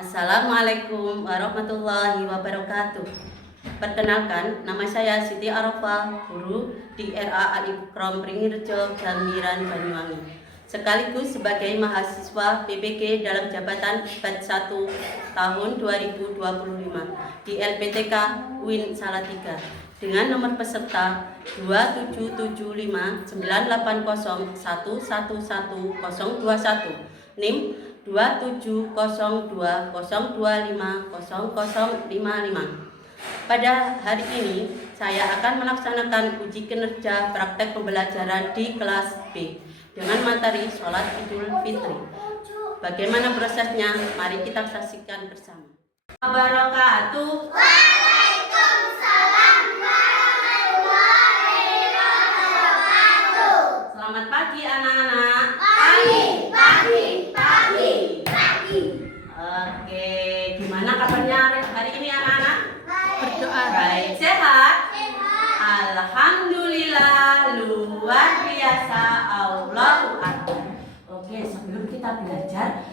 Assalamualaikum warahmatullahi wabarakatuh. Perkenalkan, nama saya Siti Arafah, guru di RA Al-Ikram Pringirjo, Jamiran, Banyuwangi. Sekaligus sebagai mahasiswa PPG dalam jabatan batch 1 tahun 2025 di LPTK UIN Salatiga dengan nomor peserta 275980111021 NIM 2702025005. Pada hari ini saya akan melaksanakan uji kinerja praktek pembelajaran di kelas B dengan materi sholat Idul Fitri. Bagaimana prosesnya? Mari kita saksikan bersama. Wabarakatuh. Waalaikumsalam warahmatullahi wabarakatuh. Selamat pagi anak-anak. Pagi. Oke, gimana kabarnya hari ini anak-anak? Berdoa. Baik, sehat? Alhamdulillah, luar biasa, Allahu Akbar. Oke, sebelum kita belajar,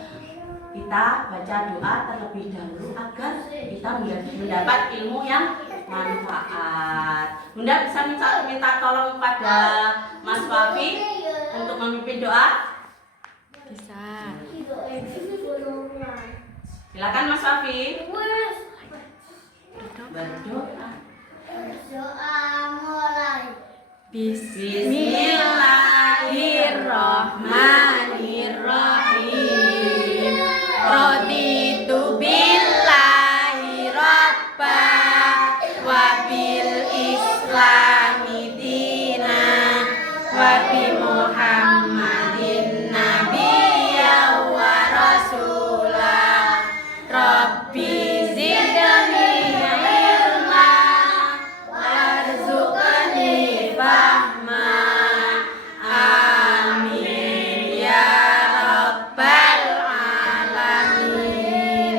kita baca doa terlebih dahulu agar kita mendapat ilmu yang manfaat. Bunda bisa minta tolong pada Mas Wafi untuk memimpin doa? Bisa. Silakan Mas Wafi. Berdoa. Berdoa mulai. Bismillahirrahmanirrahim. Raditu billahi robba wa bil islami dina wa bi Muhammadin nabiyya wa rasulah. Rabbi zidni ilma warzuqni fahma. Amin ya rabbal alamin.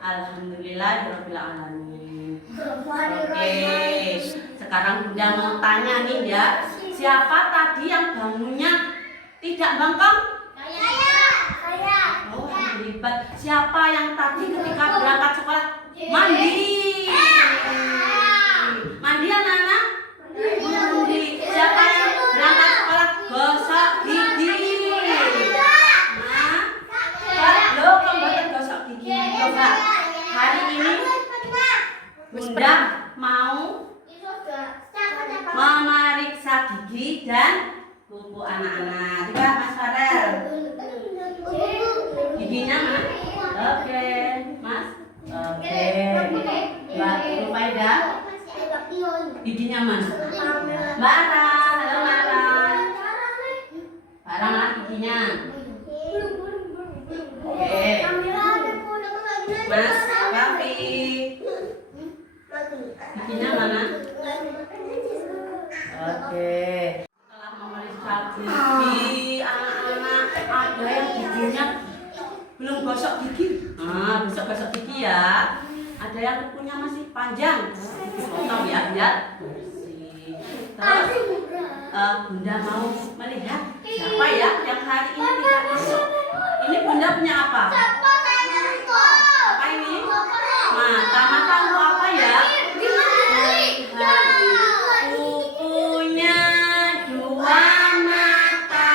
Alhamdulillahirabbil alamin. Oke, sekarang Bunda mau tanya nih ya, siapa tadi yang bangunnya tidak bengkok? Saya. Oh, hebat. Siapa yang tadi ketika berangkat sekolah mandi? Mandi anak-anak? Mandi. Siapa yang berangkat sekolah gosok gigi? Nah, lo kembali gosok gigi. Coba hari ini Bunda mau memeriksa gigi dan kuku anak-anak. Coba Mas Farel, giginya mana? Oke, Mas. Oke. Mbak Rufaida, giginya mana? Mbak Ara, halo Mbak Ara. Mbak Ara mana giginya? Oke. Mas Wafi, giginya mana? Oke. Setelah memeriksa gigi anak-anak, ada yang giginya belum gosok gigi. Besok gosok gigi ya. Ada yang kukunya masih panjang. Potong ya biar bersih. Terus Bunda mau melihat siapa ya yang hari ini tidak masuk. Ini Bunda punya apa? Apa ini? Mata. Mata untuk apa ya? Kukunya dua mata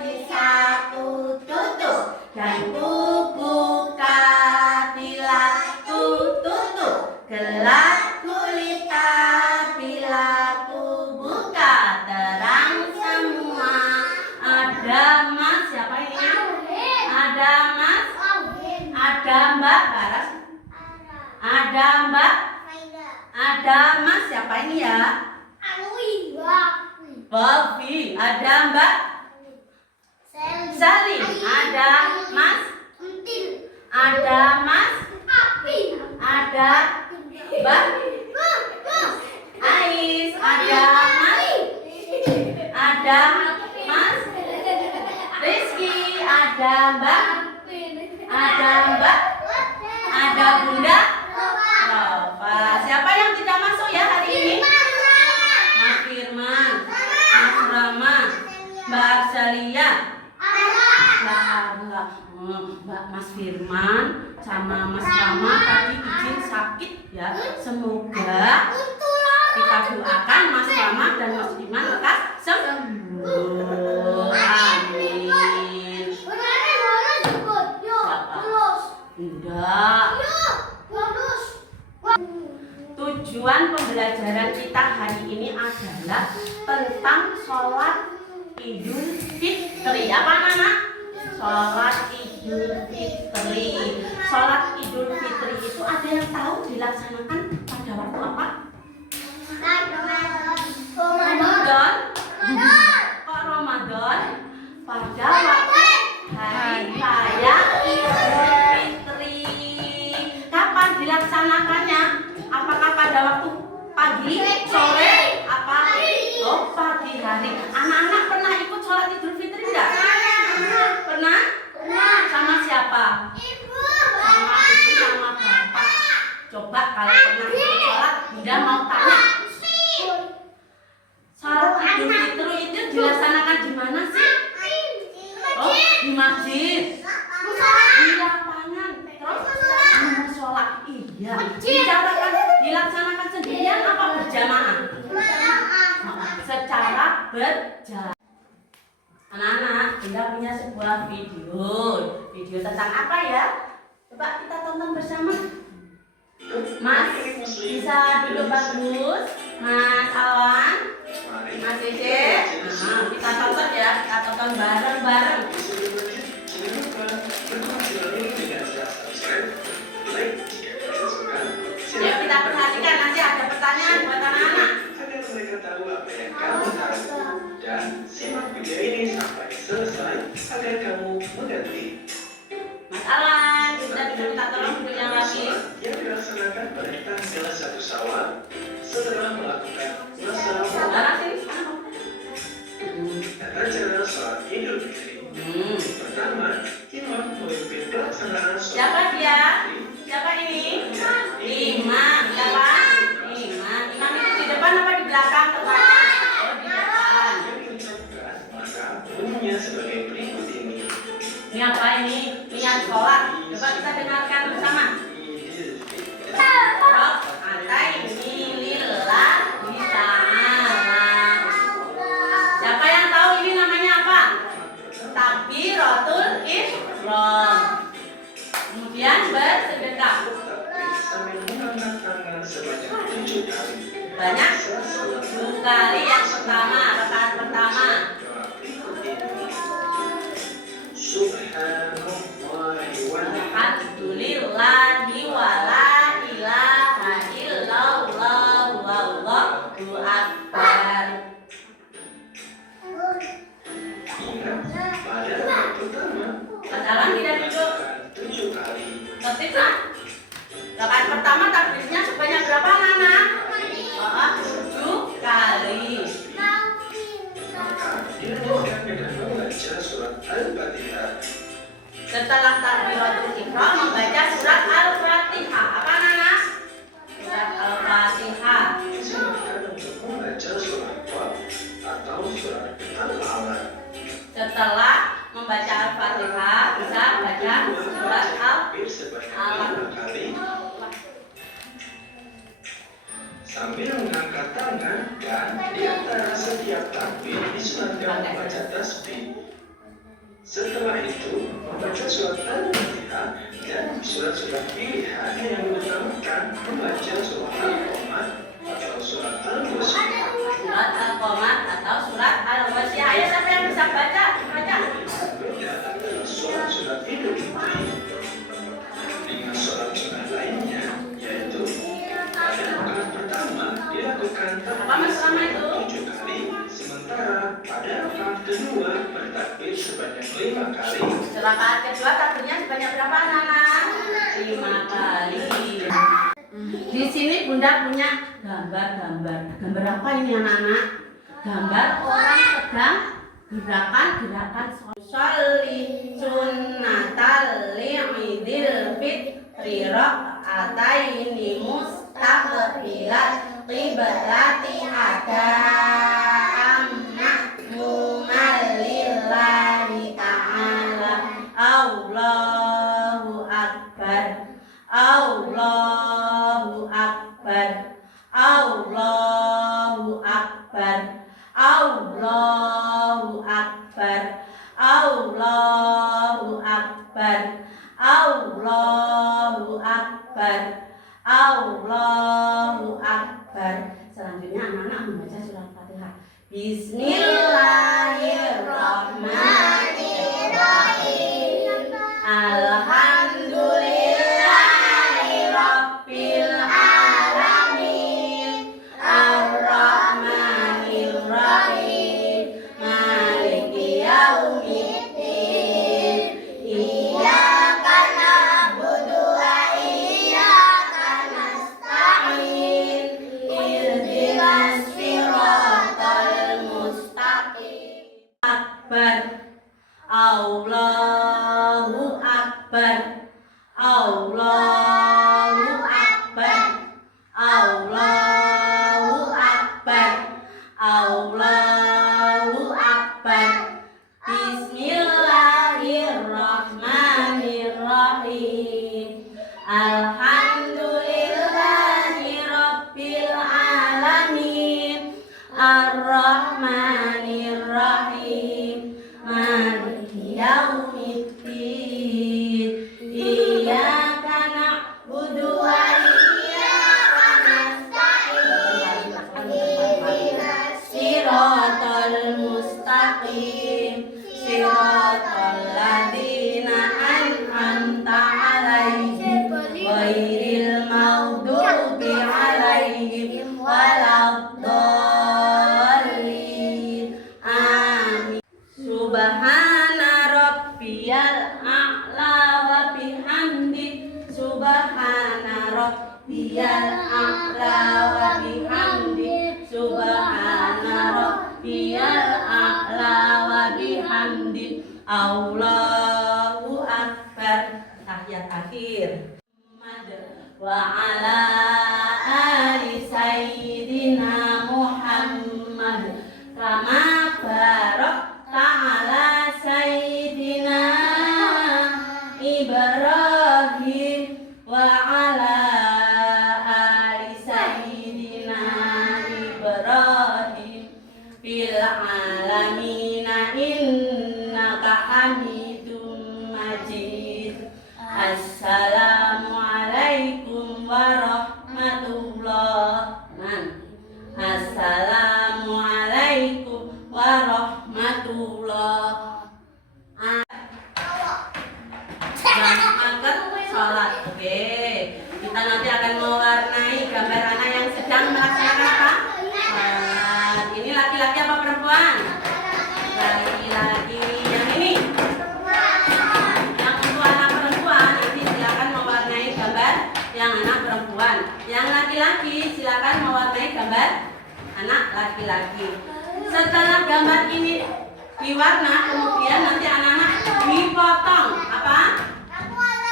bisa ku tutup dan ku buka bila ku tutup. Gelap gulita bila ku buka, terang semua. Ada Mas, siapa ini? Ada Mas, ada Mbak Baras, ada Mbak, ada Mas, siapa ini ya? Wafi, ada Mbak Salim, ada Mas, ada Mas, ada Mbak Ais, ada Mas, ada Mas Rizky, ada Mbak, ada Bunda Rofa. Siapa yang tidak masuk ya hari ini? Mas Firman, Mas Rama, Mbak Arsalia, Mbak Arla. Mbak Mas Firman sama Mas Rama tadi izin sakit ya. Semoga kita doakan Mas Rama dan Mas Firman lekas sembuh. Amin. Enggak. Tujuan pembelajaran kita hari ini adalah tentang sholat Idul Fitri. Apa anak? Sholat Idul Fitri. Sholat Idul Fitri itu ada yang tahu dilaksanakan pada waktu apa? Ramadan. Kok Ramadan? Pada waktu hari raya Idul Fitri. Kapan dilaksanakannya? Apakah pada waktu pagi, sore, apa? Oh, pagi hari. Anak-anak pernah ikut sholat Idul Fitri enggak? Pernah? Sama siapa? Sama ibu sama bapak. Coba kalau pernah ikut sholat, Bunda mau tanya. Sholat Idul Fitri itu dilaksanakan di mana sih? Oh, di masjid. Di lapangan. Terus di musola. Iya. Dilaksanakan sendirian apa berjamaah? Secara berjamaah. Anak-anak, Bunda punya sebuah video. Video tentang apa ya? Coba kita tonton bersama. Mas, bisa duduk bagus. Mas Awan, Mas Ece. Nah, kita tonton ya. Kita tonton bareng-bareng. Ya, kita perhatikan, nanti ada pertanyaan buat anak-anak. Agar mereka tahu apa yang kamu tahu dan simak video ini sampai selesai agar kamu mengerti. Mas Alan, kita bisa minta tolong duduk yang lagi. Yang dilaksanakan pada tanggal 1 Syawal setelah melakukan masa Sekarang sini. acara sholat Idul Fitri. Pertama, imam memimpin pelaksanaan sholat. Siapa dia? Siapa ini? Imam. Siapa? Imam. Imam itu di depan apa di belakang? Oh, di depan. Yang diucapkan maka bunyinya sebagai berikut ini. Ini apa ini? Niat sholat. Coba kita dengarkan bersama. Idul Fitri. Rob, antai, lillah, ta'ala. Siapa yang tahu ini namanya apa? Takbiratul ihram. Kemudian bersedekah. Sambil mengangkat tangan sebanyak 7 kali. Banyak 7 kali yang pertama, rakaat pertama. Subhanallahi walhamdulillah. Alhamdulillahi wa la ilaha illallah wallahu akbar. Ingat, pada rakaat pertama Masalah tidak duduk. 7 kali. Tertib kan? Rakaat pertama takbirnya sebanyak berapa Nana? 7 kali. Maka dilanjutkan dengan membaca surat Al-Fatihah. Setelah takbiratul ihram membaca surat Al-Fatihah. Apa Nana? Surat Al-Fatihah. Disunahkan untuk membaca surat Qaf atau surat Al-Alaq. Setelah membaca Al-Fatihah bisa baca surat Takbir sebanyak 5 kali sambil mengangkat tangan dan di antara setiap takbir disunahkan membaca tasbih. Setelah itu membaca surat Al-Fatihah dan surat-surat pilihan yang diutamakan membaca surat Al-Qamar atau surat Al-Waqiah. Surat Al-Qamar atau surat Al-Waqiah. Ayo siapa yang bisa baca? Baca. Berbeda adalah surat-surat Idul Fitri dengan surat-surat lainnya, yaitu pada rakaat pertama dilakukan Apa Mas Rama itu? 7 kali, sementara pada rakaat kedua bertakbir sebanyak 5 kali. Rakaat kedua takbirnya sebanyak berapa Nana? 5 kali. Di sini Bunda punya gambar-gambar. Gambar apa ini anak-anak? Gambar orang sedang gerakan sholli sunnatal li'idil fitri ra'ataini mustaqbilat qiblati ada'am ma'mumal lillahi ta'ala Allah akbar. Allahu akbar. Allahu akbar. Allahu akbar. Allahu akbar. Selanjutnya anak-anak membaca surat Fatihah. Bismillahirrahmanirrahim. Alhamdulillahirabbil alamin. Ar-Rahmanir-Rahim. Maliki yaumiddin. Iyyaka na'budu wa iyyaka nasta'in. Ihdinas siratal mustaqim. Akbar. Allahu akbar. Allahu akbar. Allahu akbar. Allahu akbar. Bismillahirrahmanirrahim. Alhamdulillahirabbil alamin. Ar-Rahmanir-Rahim. Maliki yaumiddin. Iyyaka na'budu wa iyyaka nasta'in. Siratal mustaqim. Siratal ladzina an'amta 'alaihim ghairil maghdubi 'alaihim waladdallin. Amin. Subhana rabbiyal a'la wa bihamdi. Subhana rabbiyal a'la wa bihamdi. Subhana rabbiyal a'la wa bihamdi. Allahu akbar. Tahiyat akhir. Wa ala ali sayyidina Muhammad kama barakta ala sayyidina Ibrahim wa ala ali sayyidina Ibrahim fil alamina innaka hamidum majid. Assalamualaikum warahmatullahi. Assalamualaikum warahmatullahi. Jangan angkat sholat. Oke, kita nanti akan mewarnai gambar anak yang sedang melaksanakan apa? Sholat. Ini laki-laki apa perempuan? Laki-laki. Yang ini? Yang untuk anak perempuan, nanti silakan mewarnai gambar yang anak perempuan. Yang laki-laki silakan mewarnai gambar anak laki-laki. Setelah gambar ini diwarna, kemudian nanti anak-anak dipotong. Apa?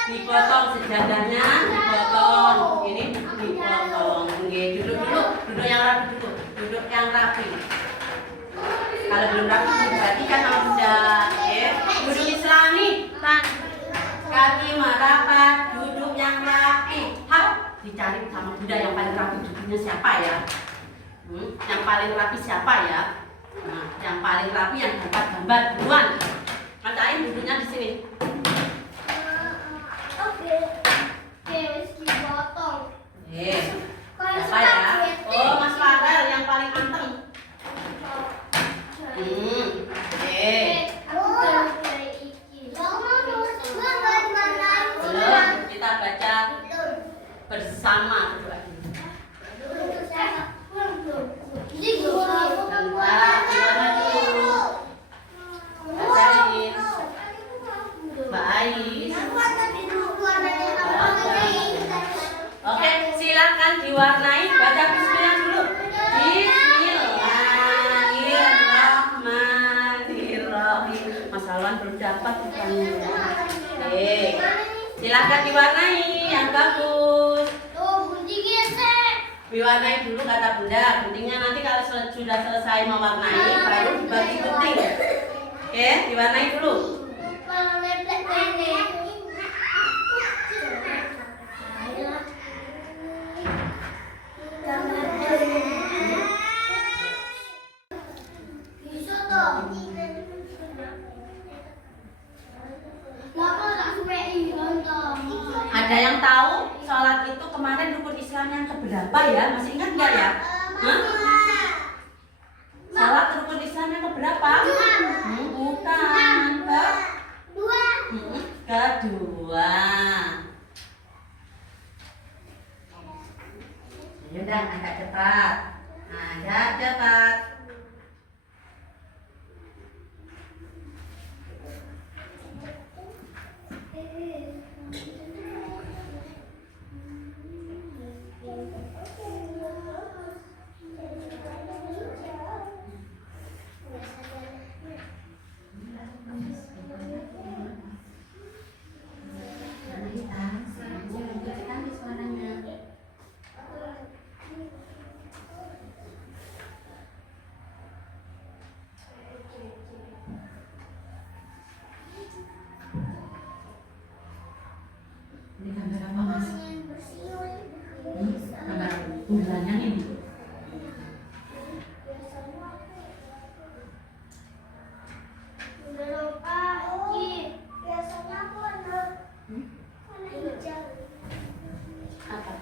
Dipotong sejadahnya, dipotong. Ini dipotong. Oke, duduk dulu, duduk yang rapi dulu, duduk yang rapi. Kalau belum rapi diperhatikan sama bunda. Oke, duduk islami. Kaki merapat, duduk yang rapi. Hap, dicari sama bunda yang paling rapi duduknya siapa ya? Yang paling rapi siapa ya? Nah, yang paling rapi yang gambar duluan. Kacain duduknya di sini. Siapa ya? Oh, Mas Farel yang paling anteng. Kita baca bersama berdoa. Bacain. Mbak Ais. Oke, silakan diwarnai. Baca bismillah dulu. Bismillahirrahmanirrahim. Mas Alwan belum dapat bukannya. Oke, silakan diwarnai yang bagus. Diwarnai dulu kata bunda. Guntingnya nanti kalau sudah selesai mewarnai baru dibagi gunting. Oke, diwarnai dulu. keberapa ya? Masih ingat nggak ya? Hah? Salat rukun Islam yang keberapa? Bukan. Kedua. Yaudah, angkat cepat. Angkat cepat. Ini gambar apa mas? Gambar bulannya ini. Apa?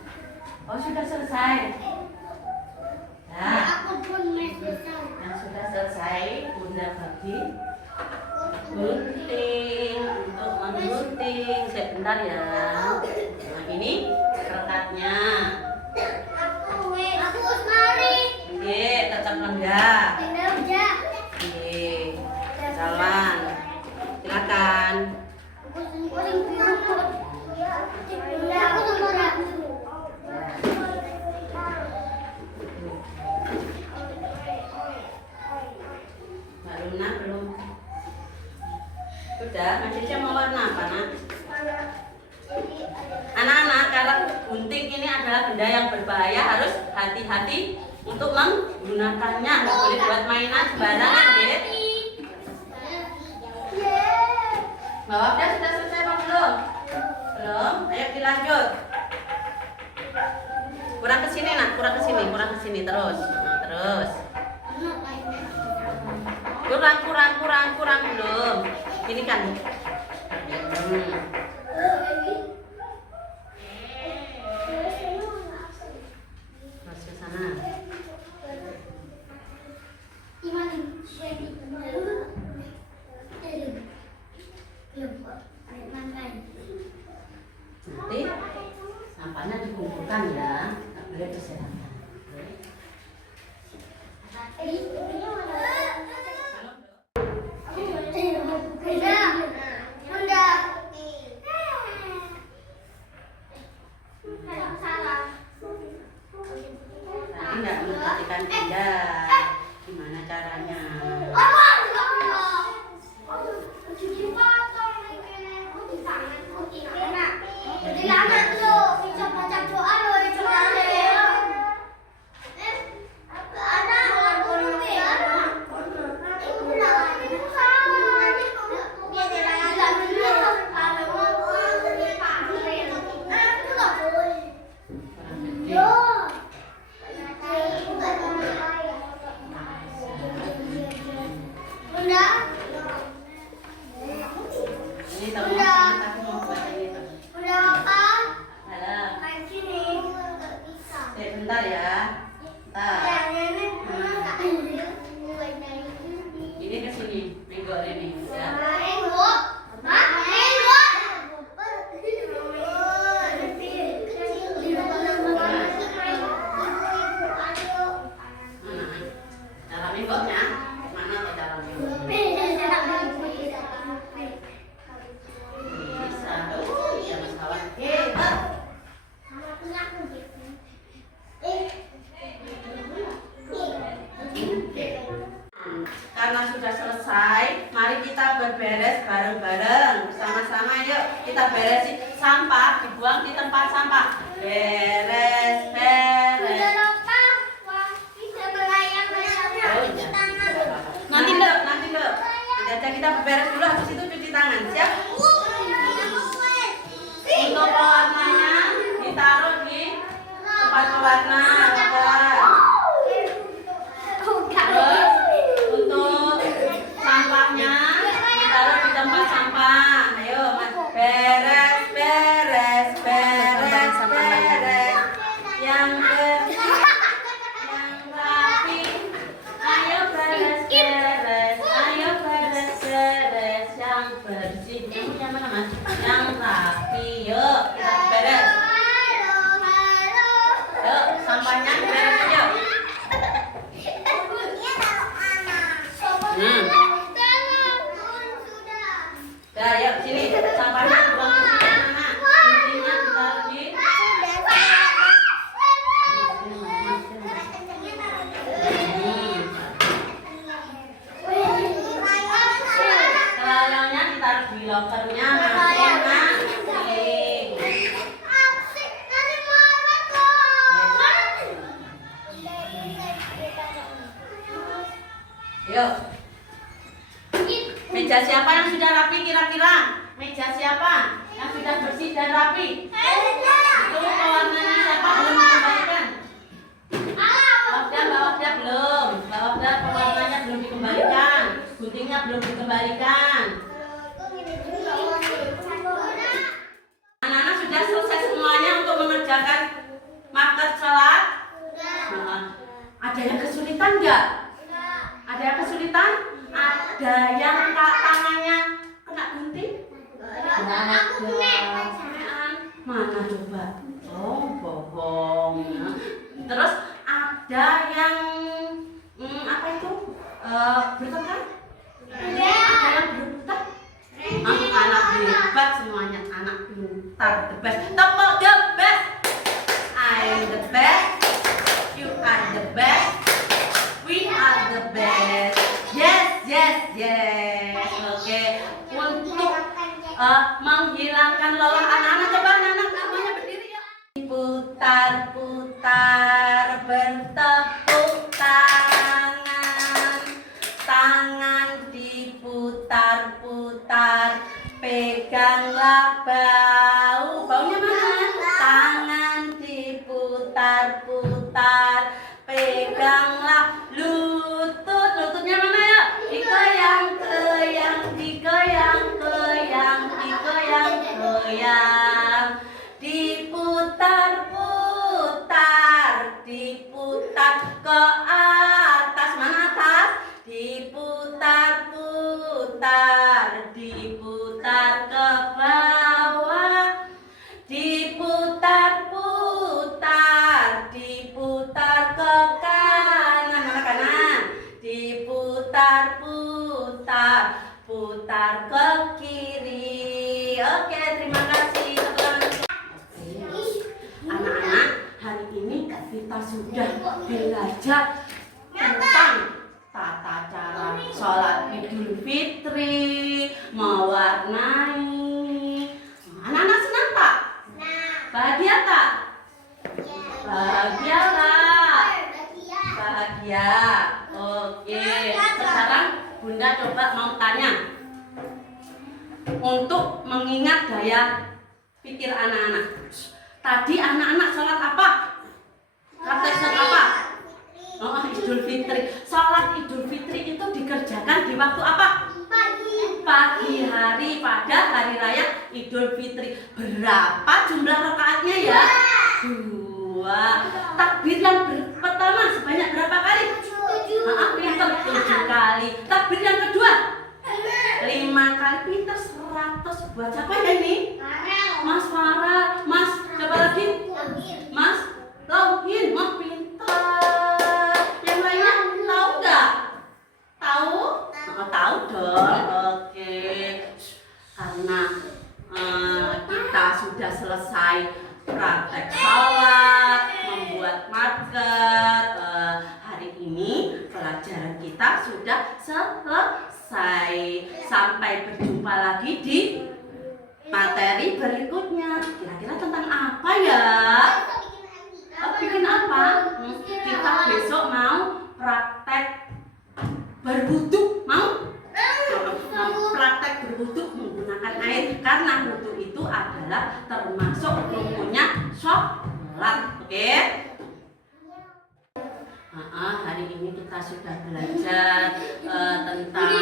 Oh sudah selesai. Nah, yang sudah selesai Bunda bagi gunting untuk menggunting. Sebentar ya. Nah ini kerekatnya. Oke, tetap rendah. Oke, jalan. Silakan. Mbak Luna belum. Sudah, Mas mau warna apa nak? Anak-anak, kalau gunting ini adalah benda yang berbahaya, harus hati-hati untuk menggunakannya. Nggak boleh buat mainan sembarangan, ya. Mbak Wafda sudah selesai apa belum? Belum? Ayo dilanjut. Kurang ke sini nak, kurang ke sini terus. Nah, terus. Kurang belum. Ini kan. Terus ke sana. Nanti sampahnya dikumpulkan ya, nggak boleh berserakan. Nanti nggak memperhatikan benda, gimana caranya? Ini tahu aku mau buat ini tuh. Halo. Sebentar ya. Bentar. Ini ke sini, menggok ini ya. Cara menggoknya mana tuh cara menggoknya? Bisa. Oh, iya Mas kawan. Hebat. Karena sudah selesai, mari kita berberes bareng-bareng. Sama-sama yuk kita beresin sampah, dibuang di tempat sampah. Beres. Nanti dok. Nanti kita beres dulu, habis itu cuci tangan. Siap? Untuk pewarnanya ditaruh di tempat pewarna. Terus untuk sampahnya ditaruh di tempat sampah. Ayo mas, beres. Yang Nah, yuk sini sampahnya buang ke sini anak. Guntingnya ditaruh di. Krayonnya ditaruh di lokernya. Yuk. Meja siapa yang sudah rapi kira-kira? Meja siapa yang sudah bersih dan rapi? Itu pewarnanya siapa belum dikembalikan? Bawah belum. Bawah pewarnanya belum dikembalikan. Guntingnya belum dikembalikan. Anak-anak sudah selesai semuanya untuk mengerjakan marker sholat? Ada yang kesulitan nggak? Ada yang kesulitan? Ada yang tangannya kena gunting? Mana coba? Oh, bohong. Terus ada yang apa itu? Bertekan? Ada yang berbutak? Anak hebat semuanya, anak pintar, the best. Tepuk the best. I'm the best. You are the best. We are the best. Yes. Oke. Untuk menghilangkan lelah anak-anak, coba anak-anak semuanya berdiri ya. Putar-putar, bertepuk tangan. Tangan diputar-putar, peganglah baunya mana? Tangan diputar-putar, peganglah lututnya mana ya? Dikoyang, diputar ke atas, mana atas? Diputar ke bawah, diputar ke kanan, mana kanan? Putar ke kiri. Oke, terima kasih teman-teman. Anak-anak, hari ini kita sudah belajar tentang tata cara sholat Idul Fitri, mewarnai. Anak-anak senang tak? Bahagia tak? Bahagia tak? Bahagia. Oke, sekarang Bunda coba mau tanya untuk mengingat daya pikir anak-anak. Tadi anak-anak sholat apa? Praktek sholat apa? Oh, Idul Fitri. Sholat Idul Fitri itu dikerjakan di waktu apa? Pagi hari pada hari raya Idul Fitri. Berapa jumlah rakaatnya ya? 2. Takbir yang pertama sebanyak berapa kali? 7 kali. Takbir yang kedua 5 kali. Pinter 100. Buat siapa ya ini? Mas Farah. Mas coba lagi. Mas Lauhin. Mas pinter. Yang lainnya tahu nggak? Tahu? Tahu dong. Oke. Karena kita sudah selesai praktek sholat, membuat marker. Hari ini pelajaran kita sudah selesai. Sampai berjumpa lagi di materi berikutnya. Kira-kira tentang apa ya? Bikin apa? Kita besok mau praktek berwudu. Mau praktek berwudu menggunakan air. Karena wudu itu adalah termasuk rukunnya sholat. Oke? Hari ini kita sudah belajar tentang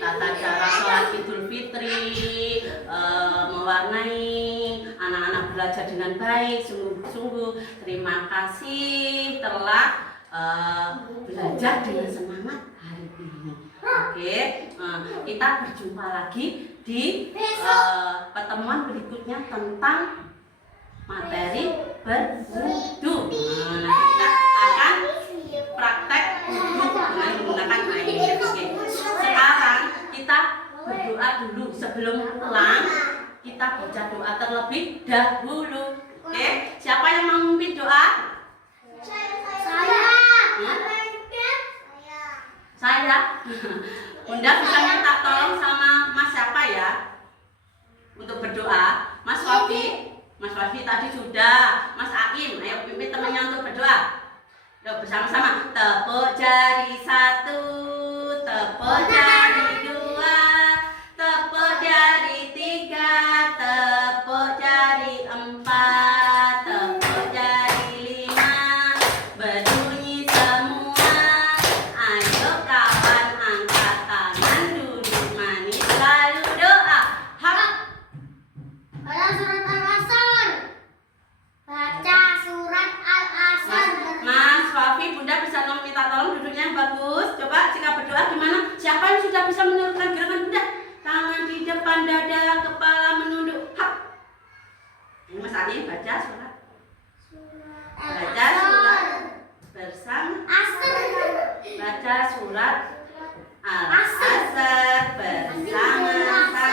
tata cara sholat Idul Fitri, mewarnai. Anak-anak belajar dengan baik, sungguh-sungguh. Terima kasih telah belajar dengan semangat hari ini. Oke, kita berjumpa lagi di pertemuan berikutnya tentang materi berwudu. Nanti kita akan praktek wudu dengan menggunakan air. Oke. berdoa dulu sebelum pulang. Kita baca doa terlebih dahulu. Oke, siapa yang mau memimpin doa? Saya. Saya. Bunda bisa minta tolong sama Mas siapa ya? Untuk berdoa. Mas Wafi. Mas Wafi tadi sudah. Mas Aim, ayo pimpin temannya untuk berdoa. Yuk bersama-sama. Tepuk jari 1, tepuk jari 2, tepuk jari 3, tepuk jari 4, tepuk jari 5. Berbunyi semua. Ayo kawan angkat tangan, duduk manis lalu doa. Hap. Baca surat Al-Asr. Baca surat Al-Asr. Mas Wafi, Bunda bisa minta tolong duduknya yang bagus. Coba jika berdoa gimana? Siapa yang sudah bisa menurunkan gerakan Bunda? Tangan di depan dada, kepala menunduk. Hap. Ini Mas Adi baca surat. Baca surat bersama. Baca surat Al-Asr bersama-sama.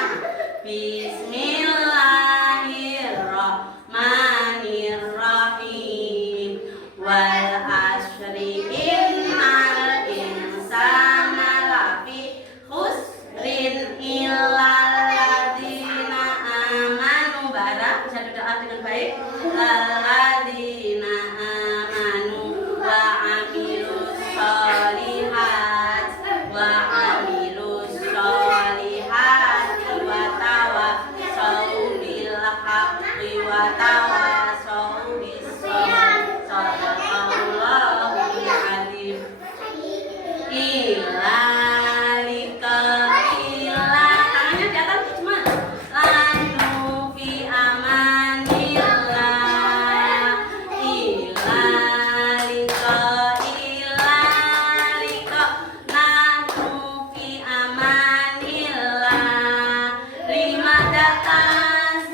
Bismillahirrahmanirrahim. Wal asri innal insana lafi khusrin illal ladzina amanu. Bara bisa doa dengan baik. Ladzina amanu wa amilus sholihat wa amilus sholihat wa tawassaw bil haqqi wa tawassaw bis sabr. Shadaqallahul adzim. Ilalika ilah. Tangannya di atas semua. Lanu fi amanillah. Ilalika ilalika. Nanu fi amanillah. Lima datang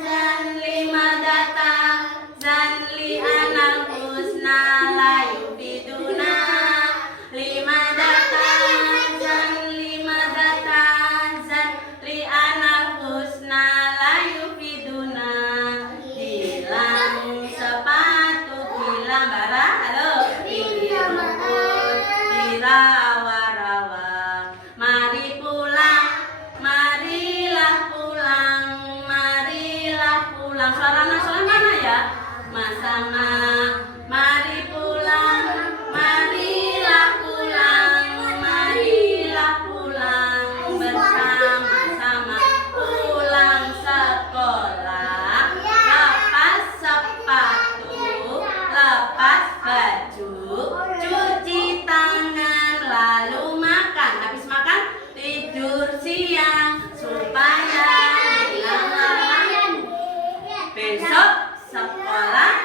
zan li anal husna la yufiduna. Lima datang zan li anal husna la yufiduna. Bilang sepatu bilang bara. Halo. Dirukun dirawa-rawa. Mari pulang, marilah pulang, marilah pulang. Suara nasional mana ya? Sama, mari pulang, marilah pulang, marilah pulang bersama-sama. Pulang sekolah, lepas sepatu, lepas baju, cuci tangan, lalu makan. Habis makan tidur siang supaya hilang lelah. Besok sekolah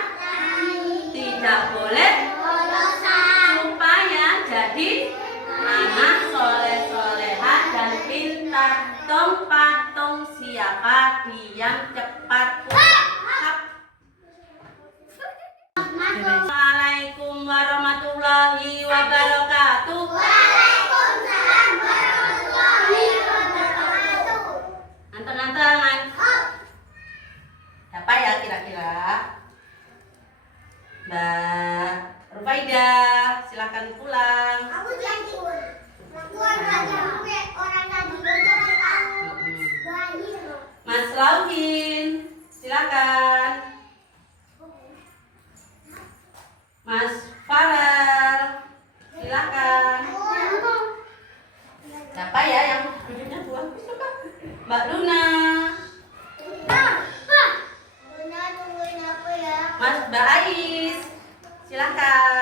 tidak boleh supaya jadi anak soleh-solehah dan pintar. Tong patong siapa yang cepat pulang. Assalamualaikum warahmatullahi wabarakatuh. Waalaikumsalam warahmatullahi wabarakatuh. Anteng-antengan. Siapa ya kira-kira? Mbak Rufaidah, silakan pulang. Aku jadi orang tadi bocor bayi. Mas Lauhin, silakan. Mas Farel, silakan. Siapa ya yang duduknya tua? Coba. Mbak Luna. Bunda tungguin aku ya. Mas Mbak Ais, silakan.